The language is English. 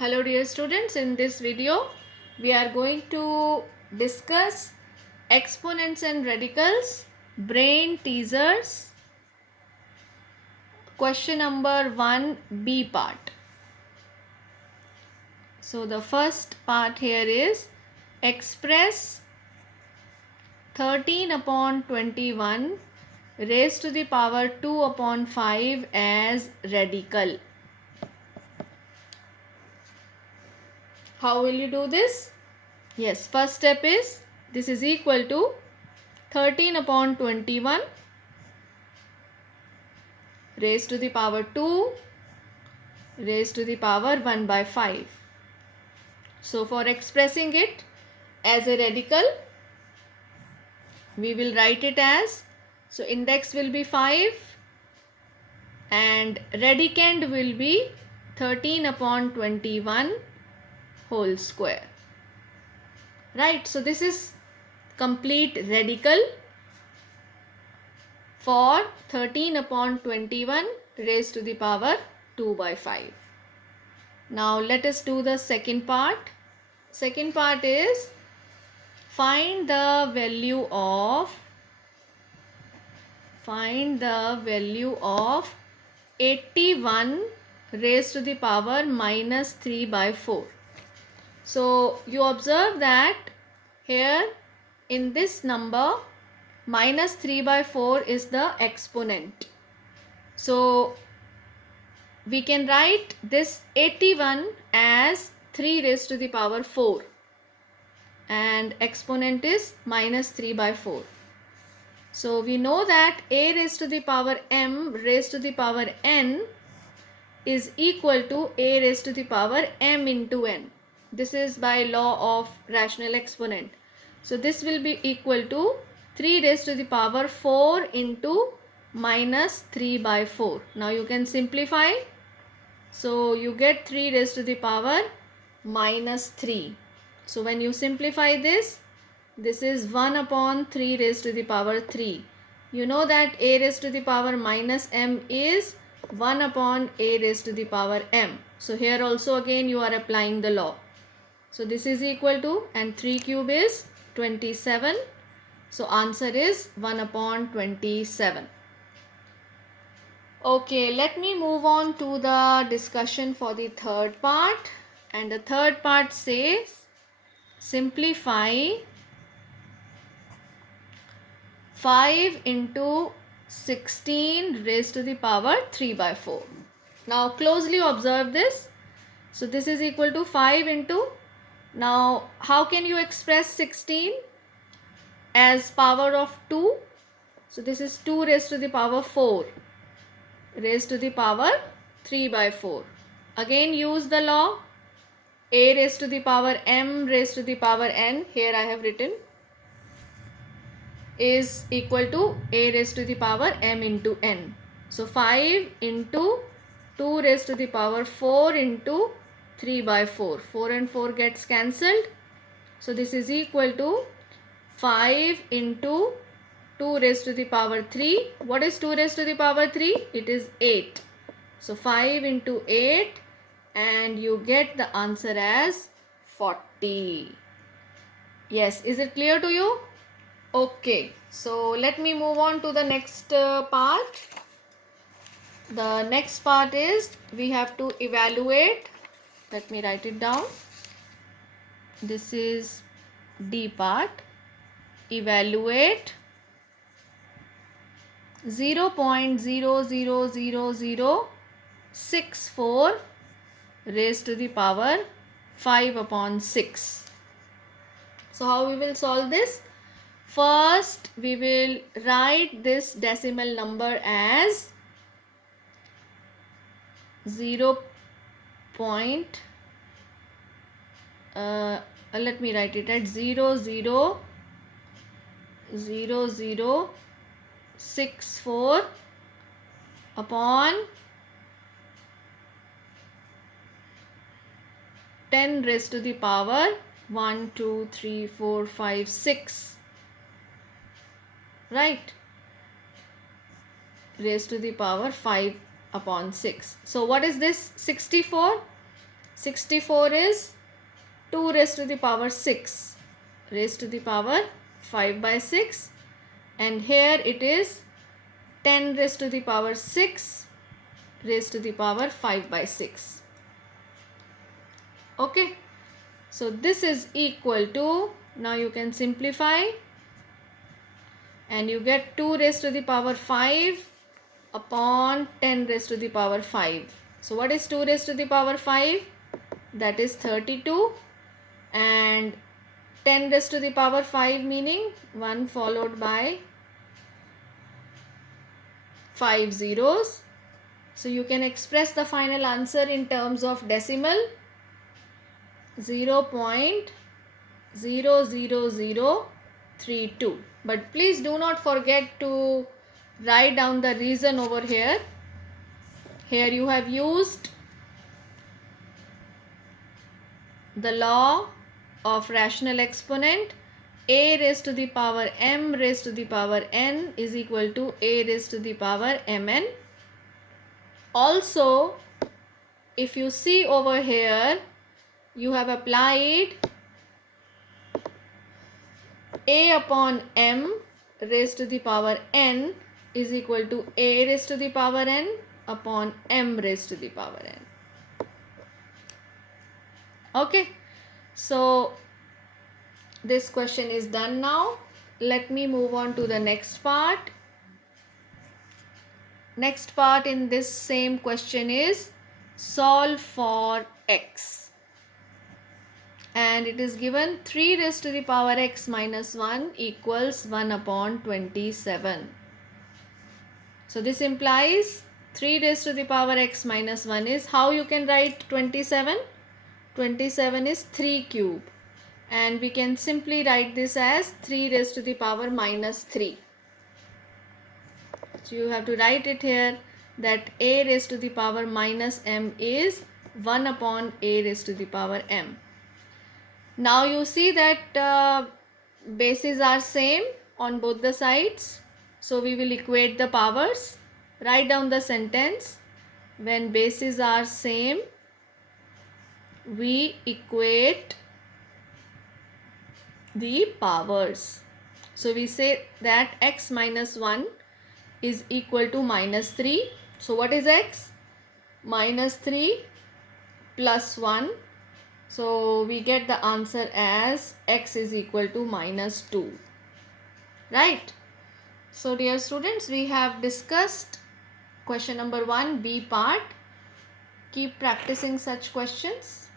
Hello dear students, in this video we are going to discuss exponents and radicals, brain teasers, question number 1B part. So the first part here is express 13 upon 21 raised to the power 2 upon 5 as radical. How will you do this? Yes, first step is this is equal to 13 upon 21 raised to the power 2 raised to the power 1 by 5. So for expressing it as a radical, we will write it as, so index will be 5 and radicand will be 13 upon 21 whole square. Right, so this is complete radical for 13 upon 21 raised to the power 2 by 5. Now let us do the second part. Second part is find the value of 81 raised to the power minus 3 by 4. So you observe that here in this number minus 3 by 4 is the exponent. So we can write this 81 as 3 raised to the power 4 and exponent is minus 3 by 4. So we know that a raised to the power m raised to the power n is equal to a raised to the power m into n. This is by law of rational exponent. So this will be equal to 3 raised to the power 4 into minus 3 by 4. Now you can simplify. So you get 3 raised to the power minus 3. So when you simplify this is 1 upon 3 raised to the power 3. You know that a raised to the power minus m is 1 upon a raised to the power m. So here also again you are applying the law. So this is equal to, and 3 cube is 27. So answer is 1 upon 27. Okay, let me move on to the discussion for the third part. And the third part says simplify 5 into 16 raised to the power 3 by 4. Now closely observe this. So this is equal to 5 into, now how can you express 16 as power of 2? So this is 2 raised to the power 4 raised to the power 3 by 4. Again use the law, a raised to the power m raised to the power n, here I have written, is equal to a raised to the power m into n. So 5 into 2 raised to the power 4 into 3 by 4. 4 and 4 gets cancelled. So this is equal to 5 into 2 raised to the power 3. What is 2 raised to the power 3? It is 8. So 5 into 8 and you get the answer as 40. Yes, is it clear to you? Okay, so let me move on to the next part. The next part is we have to evaluate. Let me write it down. This is D part. Evaluate 0.00064 raised to the power 5 upon 6. So how we will solve this? First we will write this decimal number as let me write it at 0.00064 upon 10 raised to the power 1, 2, 3, 4, 5, 6. Right, raised to the power 5 upon 6. So what is this 64? 64 is 2 raised to the power 6 raised to the power 5 by 6, and here it is 10 raised to the power 6 raised to the power 5 by 6. Okay, so this is equal to, now you can simplify and you get 2 raised to the power 5 upon 10 raised to the power 5. So what is 2 raised to the power 5? That is 32, and 10 raised to the power 5 meaning 1 followed by 5 zeros. So you can express the final answer in terms of decimal 0.00032. But please do not forget to write down the reason over here. Here you have used the law of rational exponent. A raised to the power m raised to the power n is equal to a raised to the power mn. Also, if you see over here, you have applied a upon m raised to the power n is equal to a raised to the power n upon m raised to the power n. Okay, so this question is done now. Let me move on to the next part. Next part in this same question is solve for x. And it is given 3 raised to the power x minus 1 equals 1 upon 27. So this implies 3 raised to the power x minus 1 is, how you can write 27? 27 is 3 cube. And we can simply write this as 3 raised to the power minus 3. So you have to write it here that a raised to the power minus m is 1 upon a raised to the power m. Now you see that bases are same on both the sides. So we will equate the powers. Write down the sentence. When bases are same, we equate the powers. So we say that x minus 1 is equal to minus 3. So what is x? Minus 3 plus 1. So we get the answer as x is equal to minus 2. Right? So dear students, we have discussed question number 1 B part. Keep practicing such questions.